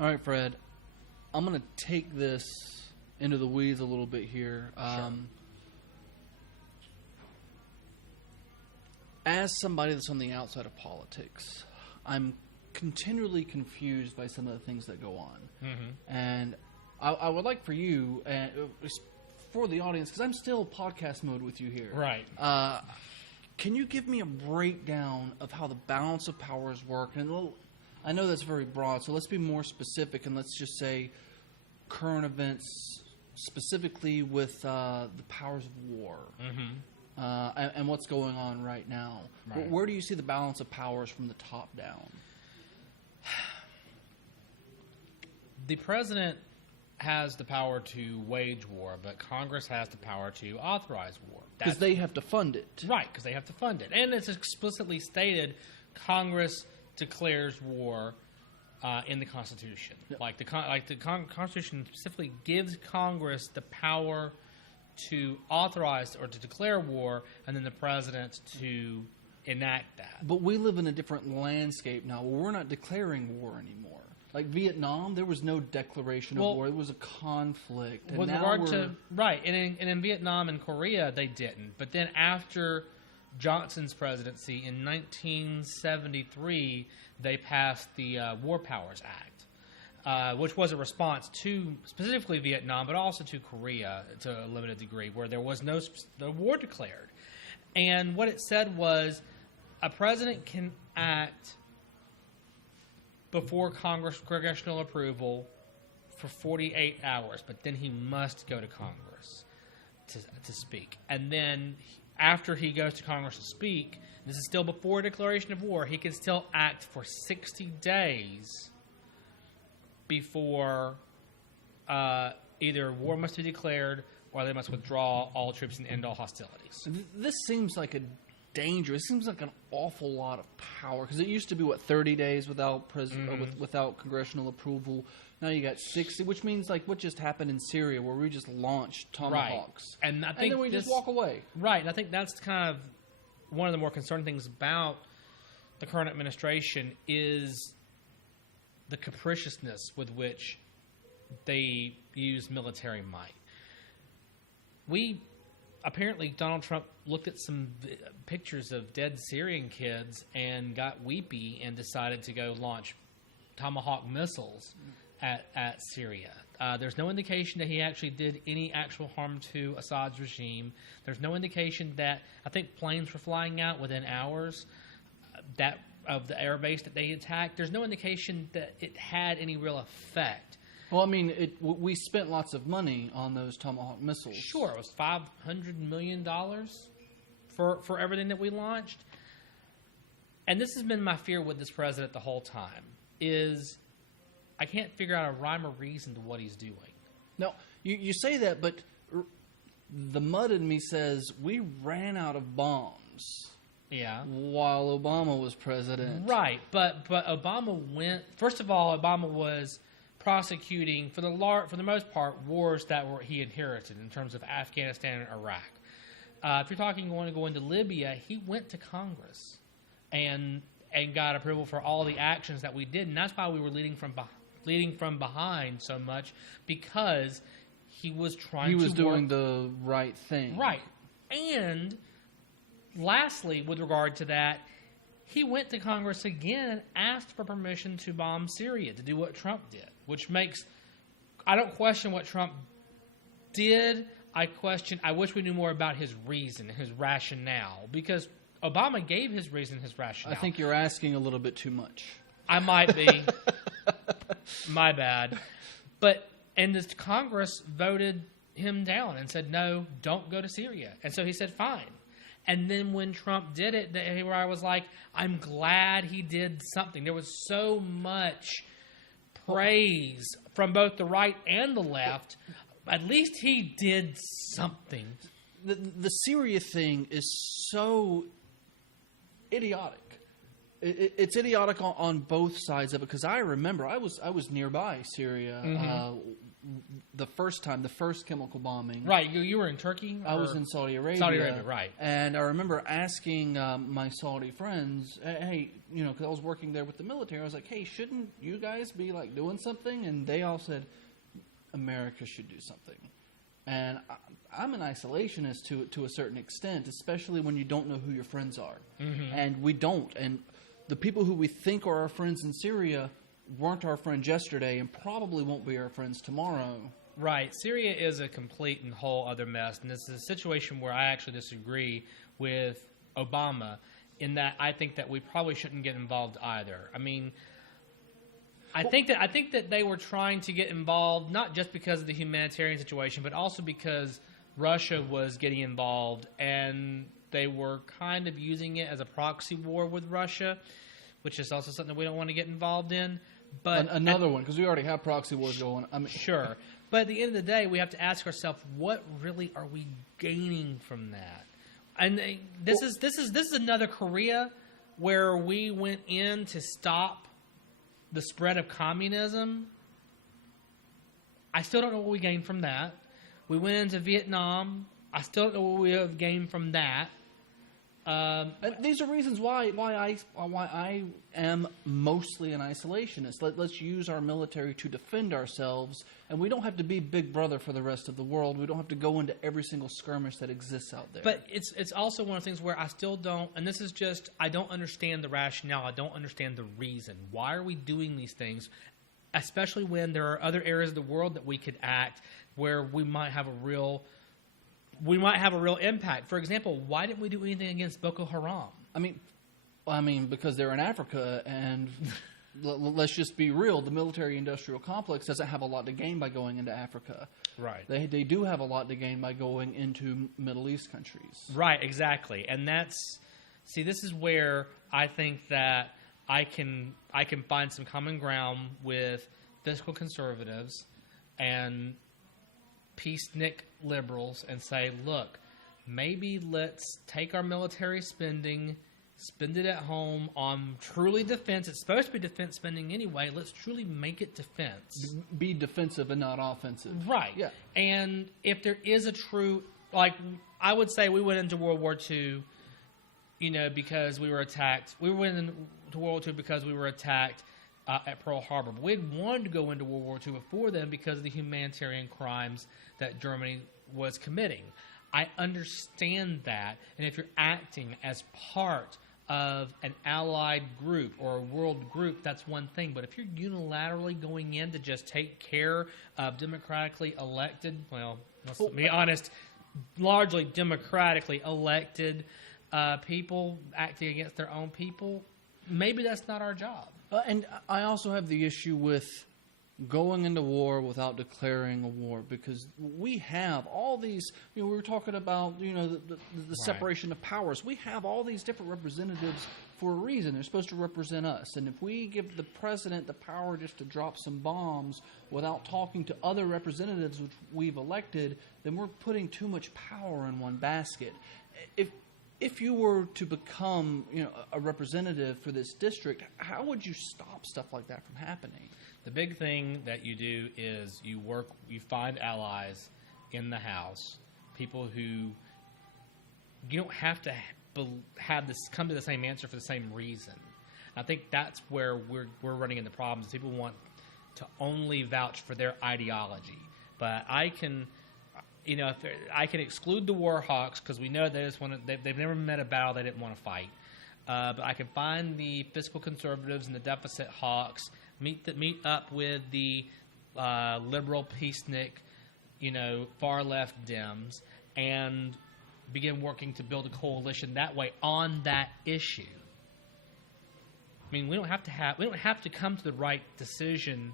All right, Fred. I'm going to take this into the weeds a little bit here. Sure. As somebody that's on the outside of politics, I'm continually confused by some of the things that go on. Mm-hmm. And I would like for you, for the audience, because I'm still podcast mode with you here. Right. Can you give me a breakdown of how the balance of powers work? And I know that's very broad, so let's be more specific, and let's just say current events, specifically with the powers of war. Mm-hmm. And what's going on right now. Right. Where do you see the balance of powers from the top down? The president has the power to wage war, but Congress has the power to authorize war. Because they have to fund it. Right, because they have to fund it. And it's explicitly stated Congress declares war in the Constitution. Yep. Like the Constitution specifically gives Congress the power to authorize or to declare war, and then the president to enact that. But we live in a different landscape now. We're not declaring war anymore. Like Vietnam, there was no declaration of war. It was a conflict. And with regard to right, and in Vietnam and Korea, they didn't. But then after Johnson's presidency in 1973, they passed the War Powers Act. Which was a response to specifically Vietnam, but also to Korea to a limited degree, where there was no war declared. And what it said was a president can act before Congressional approval for 48 hours, but then he must go to Congress to speak. And then after he goes to Congress to speak, this is still before declaration of war, he can still act for 60 days before either war must be declared or they must withdraw all troops and end all hostilities. This seems like a dangerous. It seems like an awful lot of power, because it used to be 30 days without without congressional approval. Now you got 60, which means like what just happened in Syria, where we just launched tomahawks, right. And I think then we just walk away. Right, and I think that's kind of one of the more concerning things about the current administration is the capriciousness with which they use military might. Apparently, Donald Trump looked at some pictures of dead Syrian kids and got weepy and decided to go launch Tomahawk missiles at Syria. There's no indication that he actually did any actual harm to Assad's regime. There's no indication that, I think planes were flying out within hours of the air base that they attacked. There's no indication that it had any real effect. Well, I mean, we spent lots of money on those Tomahawk missiles. Sure, it was $500 million for everything that we launched. And this has been my fear with this president the whole time, is I can't figure out a rhyme or reason to what he's doing. No, you say that, but the mud in me says we ran out of bombs. Yeah. While Obama was president. Right, but Obama went... First of all, Obama was prosecuting, for the most part, wars that he inherited in terms of Afghanistan and Iraq. If you're talking going to go into Libya, he went to Congress and got approval for all the actions that we did, and that's why we were leading from behind so much, because he was doing the right thing. Right, and lastly, with regard to that, he went to Congress again and asked for permission to bomb Syria, to do what Trump did, which makes... I don't question what Trump did. I wish we knew more about his reason, his rationale, because Obama gave his reason, his rationale. I think you're asking a little bit too much. I might be. My bad. And this Congress voted him down and said, no, don't go to Syria. And so he said, fine. And then when Trump did it, where I was like, I'm glad he did something. There was so much praise from both the right and the left. At least he did something. The Syria thing is so idiotic. It's idiotic on both sides of it, because I remember I was nearby Syria the first chemical bombing. Right, you were in Turkey? I was in Saudi Arabia. Saudi Arabia, right. And I remember asking my Saudi friends, hey, because I was working there with the military, I was like, hey, shouldn't you guys be like doing something? And they all said, America should do something. And I'm an isolationist to a certain extent, especially when you don't know who your friends are. Mm-hmm. And we don't. And the people who we think are our friends in Syria weren't our friends yesterday and probably won't be our friends tomorrow. Right. Syria is a complete and whole other mess. And this is a situation where I actually disagree with Obama in that I think that we probably shouldn't get involved either. I mean, I think that they were trying to get involved not just because of the humanitarian situation, but also because Russia was getting involved and they were kind of using it as a proxy war with Russia, which is also something we don't want to get involved in. But another one, because we already have proxy wars going. Sure. But at the end of the day, we have to ask ourselves, what really are we gaining from that? And this is another Korea where we went in to stop the spread of communism. I still don't know what we gained from that. We went into Vietnam. I still don't know what we have gained from that. These are reasons why I am mostly an isolationist. Let's use our military to defend ourselves, and we don't have to be Big Brother for the rest of the world. We don't have to go into every single skirmish that exists out there. But it's also one of the things where I still don't, and this is just, I don't understand the rationale. I don't understand the reason. Why are we doing these things, especially when there are other areas of the world that we could act where we might have a real impact. For example, why didn't we do anything against Boko Haram? I mean, because they're in Africa, and let's just be real. The military-industrial complex doesn't have a lot to gain by going into Africa. Right. They do have a lot to gain by going into Middle East countries. Right, exactly. And this is where I think that I can find some common ground with fiscal conservatives and peacenik liberals and say, look, maybe let's take our military spending, spend it at home on truly defense. It's supposed to be defense spending anyway. Let's truly make it defense. Be defensive and not offensive. Right. Yeah. And if there is a true, like, I would say we went into World War II, because we were attacked. We went into World War II because we were attacked at Pearl Harbor. But we had wanted to go into World War II before then because of the humanitarian crimes that Germany was committing. I understand that, and if you're acting as part of an allied group or a world group, that's one thing. But if you're unilaterally going in to just take care of democratically elected, well, let's be honest, largely democratically elected people acting against their own people, maybe that's not our job. And I also have the issue with going into war without declaring a war, because we have all these, we were talking about, the separation of powers. We have all these different representatives for a reason. They're supposed to represent us. And if we give the president the power just to drop some bombs without talking to other representatives which we've elected, then we're putting too much power in one basket. If you were to become, a representative for this district, how would you stop stuff like that from happening? The big thing that you do is you find allies in the House, people who you don't have to come to the same answer for the same reason. I think that's where we're running into problems. People want to only vouch for their ideology, but I can exclude the war hawks because we know they've never met a battle they didn't want to fight. But I can find the fiscal conservatives and the deficit hawks, meet up with the liberal peacenik, far left Dems, and begin working to build a coalition that way on that issue. I mean, we don't have to come to the right decision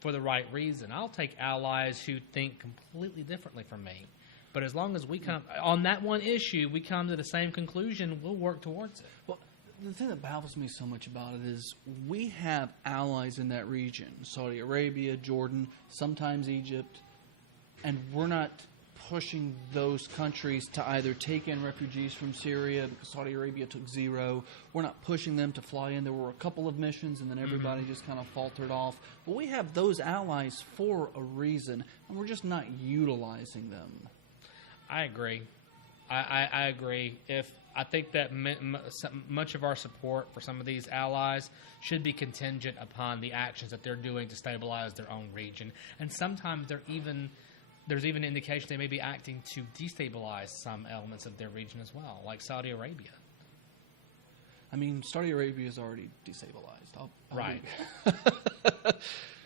for the right reason. I'll take allies who think completely differently from me. But as long as we come on that one issue, we come to the same conclusion, we'll work towards it. Well, the thing that baffles me so much about it is we have allies in that region, Saudi Arabia, Jordan, sometimes Egypt, and we're not pushing those countries to either take in refugees from Syria, because Saudi Arabia took 0. We're not pushing them to fly in. There were a couple of missions, and then everybody just kind of faltered off. But we have those allies for a reason, and we're just not utilizing them. I agree. I agree. I think that much of our support for some of these allies should be contingent upon the actions that they're doing to stabilize their own region. And sometimes there's even an indication they may be acting to destabilize some elements of their region as well, like Saudi Arabia. I mean, Saudi Arabia is already destabilized. Right.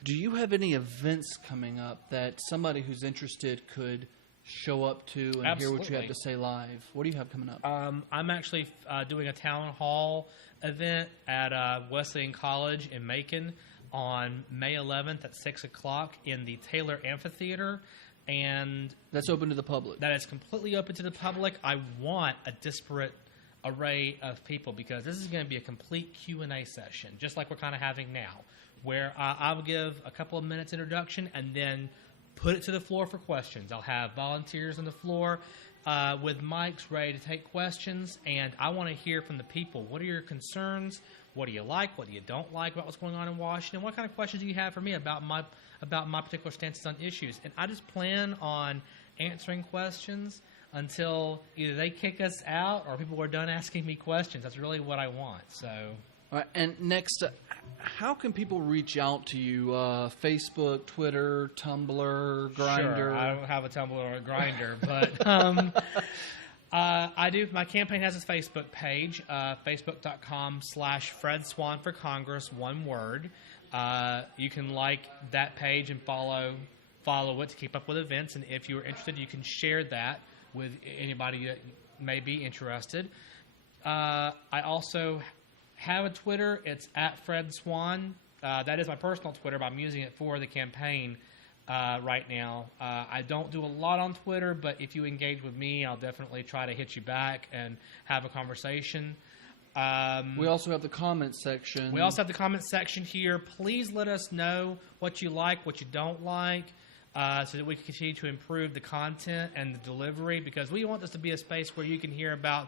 Do you have any events coming up that somebody who's interested could show up to and Absolutely. hear what you have to say live? What do you have coming up? I'm actually doing a town hall event at Wesleyan College in Macon on May 11th at 6 o'clock in the Taylor Amphitheatre. And that's open to the public. That is completely open to the public. I want a disparate array of people because this is going to be a complete Q&A session, just like we're kind of having now, where I will give a couple of minutes introduction and then put it to the floor for questions. I'll have volunteers on the floor with mics ready to take questions, and I want to hear from the people. What are your concerns? What do you like? What do you don't like about what's going on in Washington? What kind of questions do you have for me about my particular stances on issues? And I just plan on answering questions until either they kick us out or people are done asking me questions. That's really what I want. So. All right, and next, how can people reach out to you? Facebook, Twitter, Tumblr, Grindr? Sure, I don't have a Tumblr or a Grindr, but I do. My campaign has a Facebook page, facebook.com/Fred Swann for Congress, one word. You can like that page and follow it to keep up with events, and if you're interested, you can share that with anybody that may be interested. I also have a Twitter. It's @FredSwann. That is my personal Twitter, but I'm using it for the campaign right now. I don't do a lot on Twitter, but if you engage with me, I'll definitely try to hit you back and have a conversation. We also have the comment section. We also have the comment section here. Please let us know what you like, what you don't like, so that we can continue to improve the content and the delivery, because we want this to be a space where you can hear about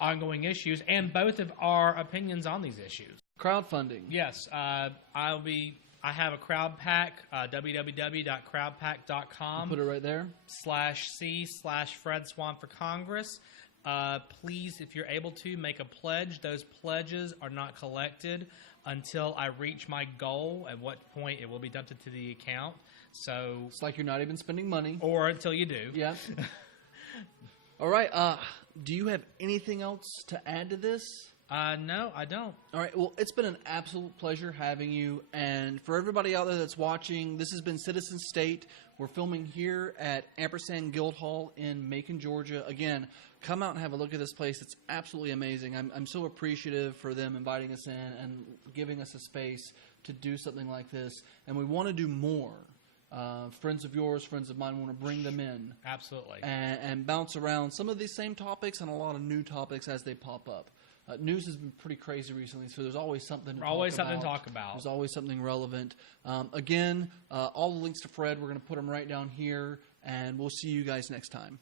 ongoing issues and both of our opinions on these issues. Crowdfunding. Yes, I have a crowd pack, www.crowdpack.com. Put it right there. /C/Fred Swann for Congress. Please, if you're able to, make a pledge. Those pledges are not collected until I reach my goal, at what point it will be dumped into the account. So it's like you're not even spending money. Or until you do. Yeah. All right. Do you have anything else to add to this? No, I don't. All right. Well, it's been an absolute pleasure having you. And for everybody out there that's watching, this has been Citizen State. We're filming here at Ampersand Guild Hall in Macon, Georgia. Again, come out and have a look at this place. It's absolutely amazing. I'm so appreciative for them inviting us in and giving us a space to do something like this. And we want to do more. Friends of yours, friends of mine, want to bring them in. Absolutely. And bounce around some of these same topics and a lot of new topics as they pop up. News has been pretty crazy recently, so there's always something to talk about. There's always something relevant. Again, all the links to Fred, we're going to put them right down here, and we'll see you guys next time.